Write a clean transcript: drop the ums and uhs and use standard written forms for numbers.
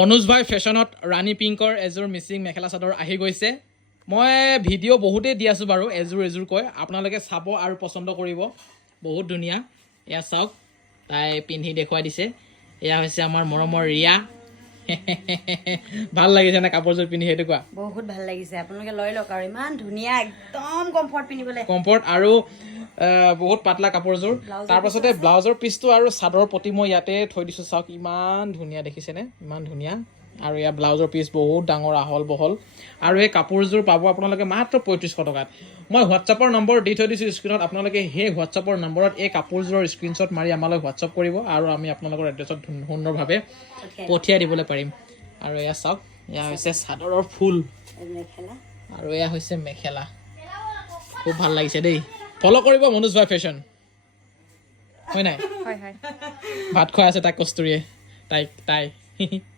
মনোজ ভাই ফেশ্বনত ৰাণী পিংকৰ এযোৰ মিচিং মেখেলা চাদৰ আহি গৈছে মই ভিডিঅ' বহুতেই দি আছোঁ বাৰু এযোৰকৈ আপোনালোকে চাব আৰু পচন্দ কৰিব বহুত ধুনীয়া এয়া চাওক তাই পিন্ধি দেখুৱাই দিছে এয়া হৈছে আমাৰ মৰমৰ ৰিয়া ভাল লাগিছে না কাপোৰযোৰ পিন্ধি সেইটো কোৱা বহুত ভাল লাগিছে আপোনালোকে লৈ লওক আৰু ইমান ধুনীয়া একদম কমফৰ্ট পিন্ধিবলৈ কমফৰ্ট আৰু বহুত পাতলা কাপোৰযোৰ তাৰ পাছতে ব্লাউজৰ পিচটো আৰু চাদৰ পতি মই ইয়াতে থৈ দিছোঁ চাওক ইমান ধুনীয়া দেখিছেনে ইমান ধুনীয়া আৰু ইয়াৰ ব্লাউজৰ পিচ বহুত ডাঙৰ আহল বহল আৰু এই কাপোৰযোৰ পাব আপোনালোকে মাত্ৰ 3500 টকাত মই হোৱাটছআপৰ নম্বৰ দি থৈ দিছোঁ স্ক্ৰীনত আপোনালোকে সেই হোৱাটছআপৰ নম্বৰত এই কাপোৰযোৰৰ স্ক্ৰীনশ্বট মাৰি আমালৈ হোৱাটছআপ কৰিব আৰু আমি আপোনালোকৰ এড্ৰেছত সুন্দৰভাৱে পঠিয়াই দিবলৈ পাৰিম আৰু এয়া চাওক এয়া হৈছে চাদৰৰ ফুল মেখেলা আৰু এয়া হৈছে মেখেলা খুব ভাল লাগিছে দেই ফলো কৰিব মনোজ ভাই ফেশ্বন হয় নাই হয় হয় ভাত খোৱাই আছে তাক কস্তুৰীয়ে তাই